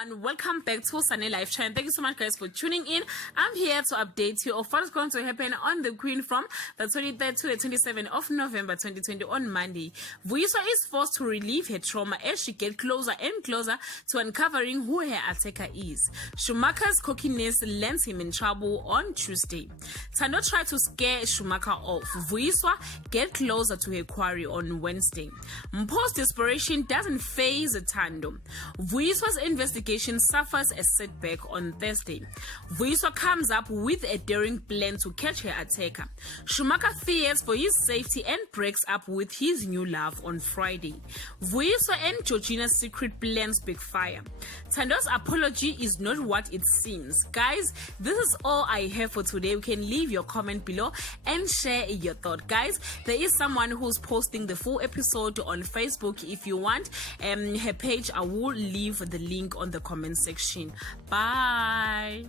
everyone, welcome back to Sunny Life Channel. Thank you so much guys for tuning in. I'm here to update you of what is going to happen on the Queen from the 23rd to the 27th of November 2020 on Monday. Vuyiswa is forced to relieve her trauma as she gets closer and closer to uncovering who her attacker is. Schumacher's cockiness lands him in trouble on Tuesday. Thando tried to scare Schumacher off. Vuyiswa get closer to her quarry on Wednesday. Mpo's desperation doesn't phase Thando. Vuyiswa's investigation suffers a setback on Thursday. Vuyiswa comes up with a daring plan to catch her attacker. Schumacher fears for his safety and breaks up with his new love on Friday. Vuyiswa and Georgina's secret plans backfire. Thando's apology is not what it seems. Guys, this is all I have for today. You can leave your comment below and share your thought. Guys, there is someone who's posting the full episode on Facebook. If you want her page, I will leave the link on the comment section. Bye.